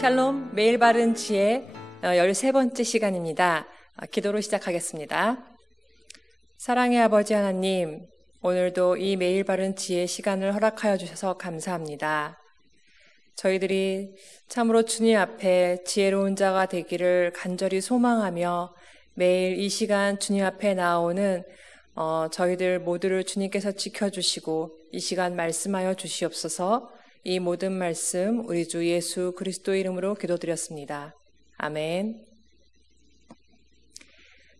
샬롬, 매일 바른 지혜 13번째 시간입니다. 기도로 시작하겠습니다. 사랑의 아버지 하나님, 오늘도 이 매일 바른 지혜 시간을 허락하여 주셔서 감사합니다. 저희들이 참으로 주님 앞에 지혜로운 자가 되기를 간절히 소망하며 매일 이 시간 주님 앞에 나오는 저희들 모두를 주님께서 지켜주시고 이 시간 말씀하여 주시옵소서. 이 모든 말씀 우리 주 예수 그리스도 이름으로 기도드렸습니다. 아멘.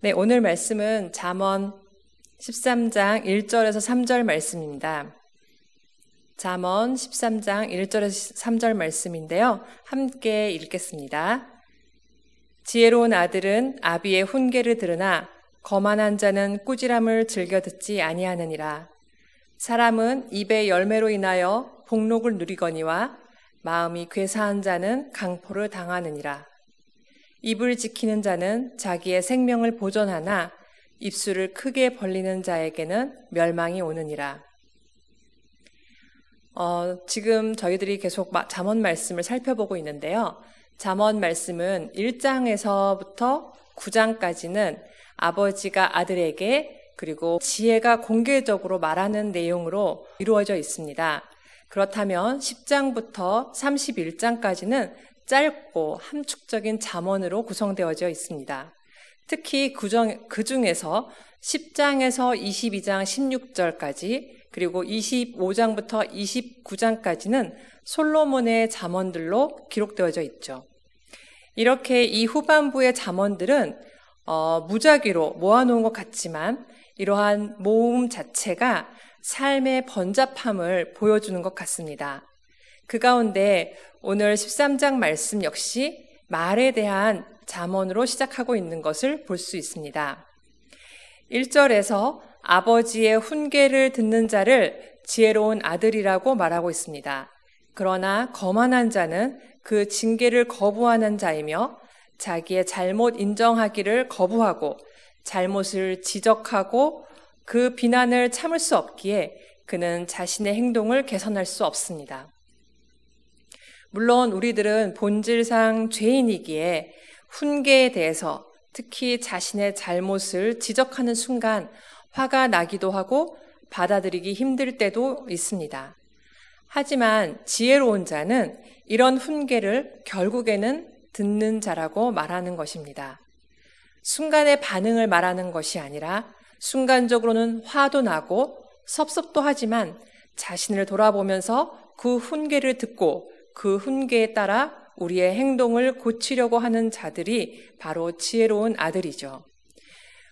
네, 오늘 말씀은 잠언 13장 1절에서 3절 말씀입니다. 잠언 13장 1절에서 3절 말씀인데요. 함께 읽겠습니다. 지혜로운 아들은 아비의 훈계를 들으나 거만한 자는 꾸지람을 즐겨 듣지 아니하느니라. 사람은 입의 열매로 인하여 복록을 누리거니와 마음이 괴사한 자는 강포를 당하느니라. 입을 지키는 자는 자기의 생명을 보존하나 입술을 크게 벌리는 자에게는 멸망이 오느니라. 지금 저희들이 계속 잠언 말씀을 살펴보고 있는데요. 잠언 말씀은 1장에서부터 9장까지는 아버지가 아들에게 그리고 지혜가 공개적으로 말하는 내용으로 이루어져 있습니다. 그렇다면 10장부터 31장까지는 짧고 함축적인 잠언으로 구성되어져 있습니다. 특히 그 중에서 10장에서 22장 16절까지 그리고 25장부터 29장까지는 솔로몬의 잠언들로 기록되어져 있죠. 이렇게 이 후반부의 잠언들은 무작위로 모아놓은 것 같지만 이러한 모음 자체가 삶의 번잡함을 보여주는 것 같습니다. 그 가운데 오늘 13장 말씀 역시 말에 대한 잠언으로 시작하고 있는 것을 볼 수 있습니다. 1절에서 아버지의 훈계를 듣는 자를 지혜로운 아들이라고 말하고 있습니다. 그러나 거만한 자는 그 징계를 거부하는 자이며 자기의 잘못 인정하기를 거부하고 잘못을 지적하고 그 비난을 참을 수 없기에 그는 자신의 행동을 개선할 수 없습니다. 물론 우리들은 본질상 죄인이기에 훈계에 대해서 특히 자신의 잘못을 지적하는 순간 화가 나기도 하고 받아들이기 힘들 때도 있습니다. 하지만 지혜로운 자는 이런 훈계를 결국에는 듣는 자라고 말하는 것입니다. 순간의 반응을 말하는 것이 아니라 순간적으로는 화도 나고 섭섭도 하지만 자신을 돌아보면서 그 훈계를 듣고 그 훈계에 따라 우리의 행동을 고치려고 하는 자들이 바로 지혜로운 아들이죠.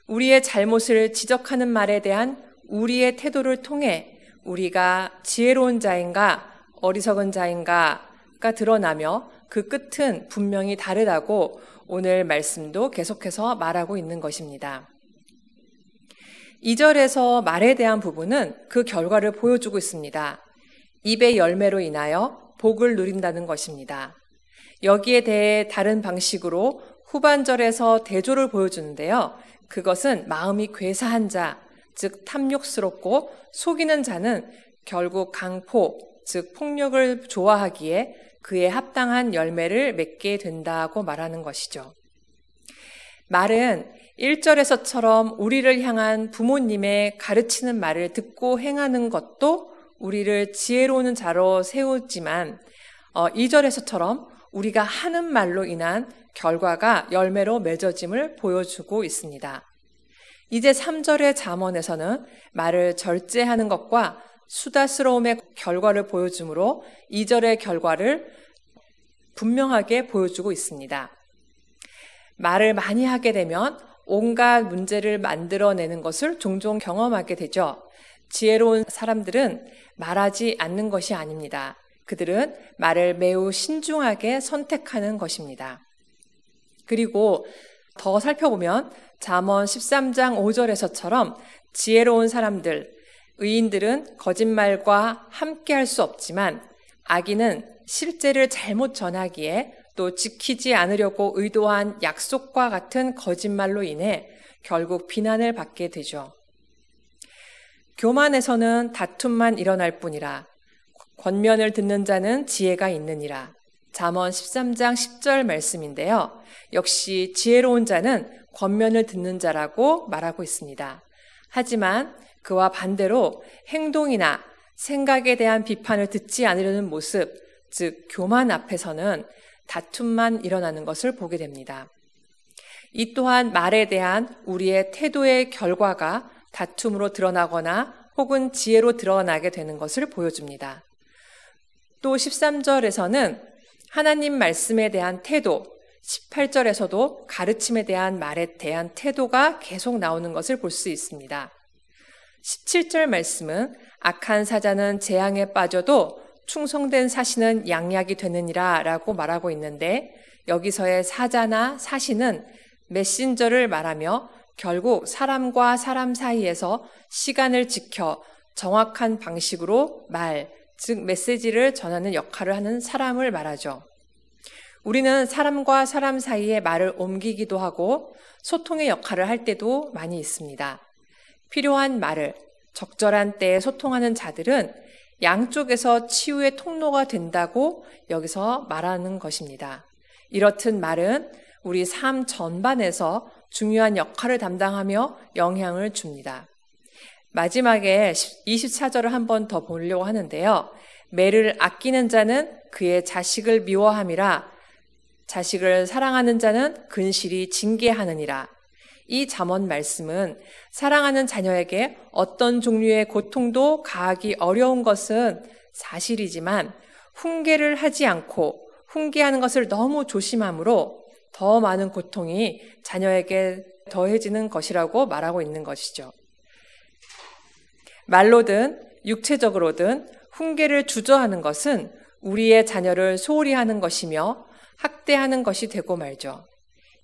우리의 잘못을 지적하는 말에 대한 우리의 태도를 통해 우리가 지혜로운 자인가 어리석은 자인가가 드러나며 그 끝은 분명히 다르다고 오늘 말씀도 계속해서 말하고 있는 것입니다. 2절에서 말에 대한 부분은 그 결과를 보여주고 있습니다. 입의 열매로 인하여 복을 누린다는 것입니다. 여기에 대해 다른 방식으로 후반절에서 대조를 보여주는데요. 그것은 마음이 괴사한 자, 즉 탐욕스럽고 속이는 자는 결국 강포, 즉 폭력을 좋아하기에 그에 합당한 열매를 맺게 된다고 말하는 것이죠. 말은 1절에서처럼 우리를 향한 부모님의 가르치는 말을 듣고 행하는 것도 우리를 지혜로운 자로 세우지만 2절에서처럼 우리가 하는 말로 인한 결과가 열매로 맺어짐을 보여주고 있습니다. 이제 3절의 잠언에서는 말을 절제하는 것과 수다스러움의 결과를 보여주므로 2절의 결과를 분명하게 보여주고 있습니다. 말을 많이 하게 되면 온갖 문제를 만들어내는 것을 종종 경험하게 되죠. 지혜로운 사람들은 말하지 않는 것이 아닙니다. 그들은 말을 매우 신중하게 선택하는 것입니다. 그리고 더 살펴보면 잠언 13장 5절에서처럼 지혜로운 사람들, 의인들은 거짓말과 함께할 수 없지만 악인은 실제를 잘못 전하기에 또 지키지 않으려고 의도한 약속과 같은 거짓말로 인해 결국 비난을 받게 되죠. 교만에서는 다툼만 일어날 뿐이라 권면을 듣는 자는 지혜가 있느니라. 잠언 13장 10절 말씀인데요. 역시 지혜로운 자는 권면을 듣는 자라고 말하고 있습니다. 하지만 그와 반대로 행동이나 생각에 대한 비판을 듣지 않으려는 모습, 즉 교만 앞에서는 다툼만 일어나는 것을 보게 됩니다. 이 또한 말에 대한 우리의 태도의 결과가 다툼으로 드러나거나 혹은 지혜로 드러나게 되는 것을 보여줍니다. 또 13절에서는 하나님 말씀에 대한 태도, 18절에서도 가르침에 대한 말에 대한 태도가 계속 나오는 것을 볼 수 있습니다. 17절 말씀은 악한 사자는 재앙에 빠져도 충성된 사신은 양약이 되느니라 라고 말하고 있는데, 여기서의 사자나 사신은 메신저를 말하며 결국 사람과 사람 사이에서 시간을 지켜 정확한 방식으로 즉 메시지를 전하는 역할을 하는 사람을 말하죠. 우리는 사람과 사람 사이에 말을 옮기기도 하고 소통의 역할을 할 때도 많이 있습니다. 필요한 말을 적절한 때에 소통하는 자들은 양쪽에서 치유의 통로가 된다고 여기서 말하는 것입니다. 이렇듯 말은 우리 삶 전반에서 중요한 역할을 담당하며 영향을 줍니다. 마지막에 24절을 한 번 더 보려고 하는데요. 매를 아끼는 자는 그의 자식을 미워함이라, 자식을 사랑하는 자는 근실히 징계하느니라. 이 잠언 말씀은 사랑하는 자녀에게 어떤 종류의 고통도 가하기 어려운 것은 사실이지만 훈계를 하지 않고 훈계하는 것을 너무 조심함으로 더 많은 고통이 자녀에게 더해지는 것이라고 말하고 있는 것이죠. 말로든 육체적으로든 훈계를 주저하는 것은 우리의 자녀를 소홀히 하는 것이며 학대하는 것이 되고 말죠.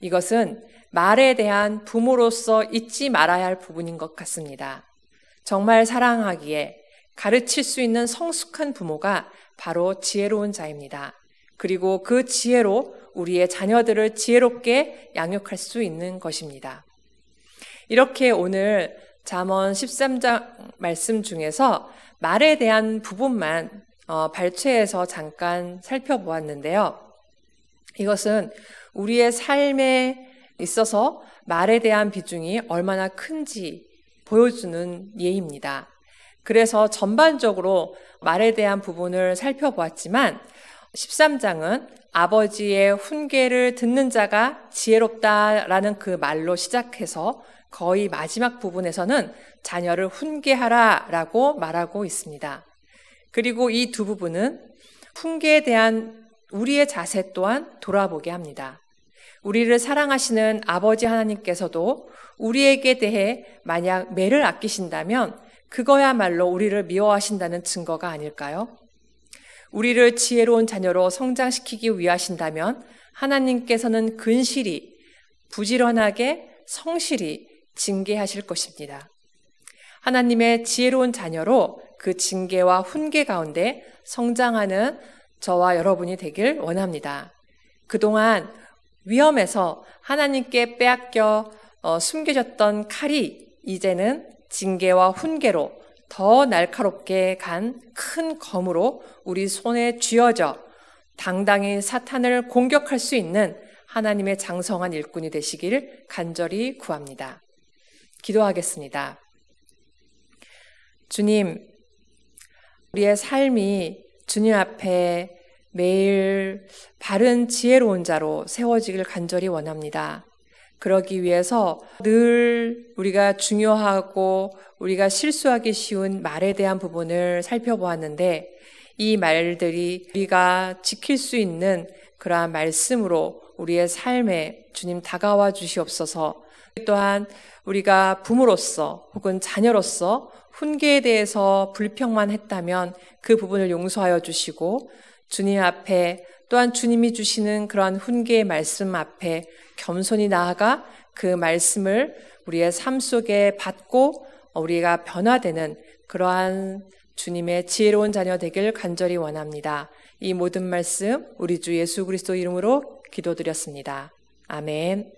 이것은 말에 대한 부모로서 잊지 말아야 할 부분인 것 같습니다. 정말 사랑하기에 가르칠 수 있는 성숙한 부모가 바로 지혜로운 자입니다. 그리고 그 지혜로 우리의 자녀들을 지혜롭게 양육할 수 있는 것입니다. 이렇게 오늘 잠언 13장 말씀 중에서 말에 대한 부분만 발췌해서 잠깐 살펴보았는데요. 이것은 우리의 삶에 있어서 말에 대한 비중이 얼마나 큰지 보여주는 예입니다. 그래서 전반적으로 말에 대한 부분을 살펴보았지만 13장은 아버지의 훈계를 듣는 자가 지혜롭다라는 그 말로 시작해서 거의 마지막 부분에서는 자녀를 훈계하라라고 말하고 있습니다. 그리고 이 두 부분은 훈계에 대한 우리의 자세 또한 돌아보게 합니다. 우리를 사랑하시는 아버지 하나님께서도 우리에게 대해 만약 매를 아끼신다면 그거야말로 우리를 미워하신다는 증거가 아닐까요? 우리를 지혜로운 자녀로 성장시키기 위하신다면 하나님께서는 근실히, 부지런하게, 성실히 징계하실 것입니다. 하나님의 지혜로운 자녀로 그 징계와 훈계 가운데 성장하는 저와 여러분이 되길 원합니다. 그동안 위험에서 하나님께 빼앗겨 숨겨졌던 칼이 이제는 징계와 훈계로 더 날카롭게 간 큰 검으로 우리 손에 쥐어져 당당히 사탄을 공격할 수 있는 하나님의 장성한 일꾼이 되시길 간절히 구합니다. 기도하겠습니다. 주님, 우리의 삶이 주님 앞에 매일 바른 지혜로운 자로 세워지길 간절히 원합니다. 그러기 위해서 늘 우리가 중요하고 우리가 실수하기 쉬운 말에 대한 부분을 살펴보았는데 이 말들이 우리가 지킬 수 있는 그러한 말씀으로 우리의 삶에 주님 다가와 주시옵소서. 또한 우리가 부모로서 혹은 자녀로서 훈계에 대해서 불평만 했다면 그 부분을 용서하여 주시고 주님 앞에 또한 주님이 주시는 그러한 훈계의 말씀 앞에 겸손히 나아가 그 말씀을 우리의 삶 속에 받고 우리가 변화되는 그러한 주님의 지혜로운 자녀 되길 간절히 원합니다. 이 모든 말씀 우리 주 예수 그리스도 이름으로 기도드렸습니다. 아멘.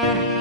주옵소서.